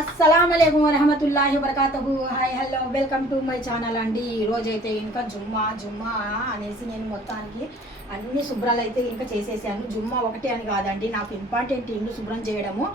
అస్సలాముఅలైకుం వరహమతుల్లాహి వబరకాతుహు. Hi hello welcome to my channel అండి. ఈరోజైతే ఇంకా జుమ్మా అనేసి నేను మొత్తానికి అన్ని శుభ్రాలు అయితే ఇంకా చేసేసాను. జుమ్మా ఒకటి అని కాదండి, నాకు ఇంపార్టెంట్ ఇల్లు శుభ్రం చేయడము.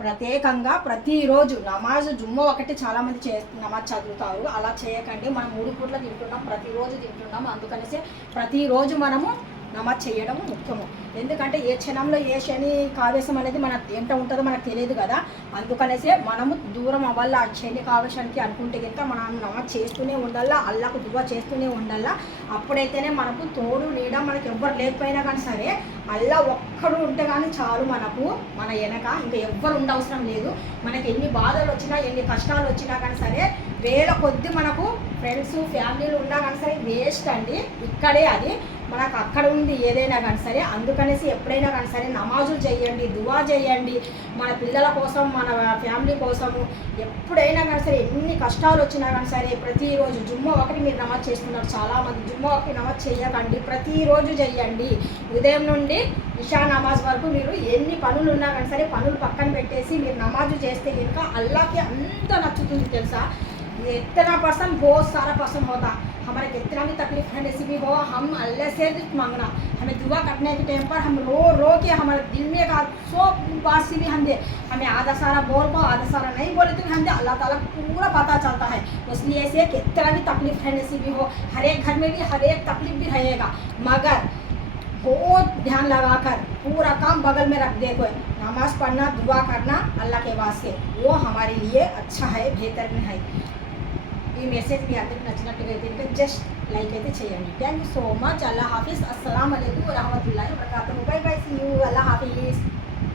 ప్రత్యేకంగా ప్రతిరోజు నమాజ్ జుమ్మా ఒకటి చాలామంది నమాజ్ చదువుతారు, అలా చేయకండి. మనం 3 పూట్ల తింటున్నాం, ప్రతిరోజు తింటున్నాం. అందుకనేసి ప్రతిరోజు మనము నమాజ్ చేయడం ముఖ్యము. ఎందుకంటే ఏ క్షణంలో ఏ శని కావేశం అనేది మన ఏంట ఉంటుందో మనకు తెలియదు కదా. అందుకనేసే మనము దూరం అవ్వాలి ఆ శని కావేశానికి అనుకుంటే కనుక మనం నమాజ్ చేస్తూనే ఉండాలా, అల్లాకు దువా చేస్తూనే ఉండాలా. అప్పుడైతేనే మనకు తోడు నీడ మనకు ఎవ్వరు లేకపోయినా కానీ సరే అల్లా ఒక్కడు ఉంటే కానీ చాలు మనకు, మన వెనక ఇంకా ఎవ్వరు ఉండవసరం లేదు. మనకి ఎన్ని బాధలు వచ్చినా ఎన్ని కష్టాలు వచ్చినా కానీ సరే వేల కొద్ది మనకు ఫ్రెండ్స్ ఫ్యామిలీలు ఉన్నా కానీ సరే వేస్ట్ అండి. ఇక్కడే అది మనకు అక్కడ ఉంది ఏదైనా కానీ సరే. అందుకనేసి ఎప్పుడైనా కానీ సరే నమాజులు చేయండి, దువా చేయండి, మన పిల్లల కోసం మన ఫ్యామిలీ కోసము. ఎప్పుడైనా కానీ సరే ఎన్ని కష్టాలు వచ్చినా కానీ సరే ప్రతిరోజు జుమ్మా ఒకటి మీరు నమాజ్ చేస్తున్నారు చాలామంది. జుమ్మా ఒకటి నమాజ్ చేయకండి, ప్రతిరోజు చేయండి. ఉదయం నుండి ఇషా నమాజ్ వరకు మీరు ఎన్ని పనులు ఉన్నా కానీ సరే పనులు పక్కన పెట్టేసి మీరు నమాజు చేస్తే కనుక అల్లాకి అంత నచ్చుతుంది తెలుసా. इतना पर्सन बहुत सारा पर्सन होता, हमारे कितना भी तकलीफ है नसीबी हो, हम अल्लाह से मांगना. हमें दुआ करने के टाइम पर हम रो के हमारे दिल में का 100 बात से भी हम दे, हमें आधा सारा बोल को आधा सारा नहीं बोले तो हम दे, अल्लाह ताला को पूरा पता चलता है. इसलिए ऐसे कितना भी तकलीफ है नसीबी हो, हर एक घर में भी हर एक तकलीफ भी रहेगा, मगर बहुत ध्यान लगाकर पूरा काम बगल में रख दे. कोई नमाज पढ़ना दुआ करना अल्लाह के वास्ते वो हमारे लिए अच्छा है, बेहतरीन है. ఈ మెసేజ్ మీ అందరికి నచ్చినట్టుగా అయితే జస్ట్ లైక్ అయితే చేయండి. Thank you so much. Allah హాఫీజ్. అస్సలాము అలైకుం వరహమతుల్లాహి వబరకాతుహు. Bye bye, see you. Allah Hafeez.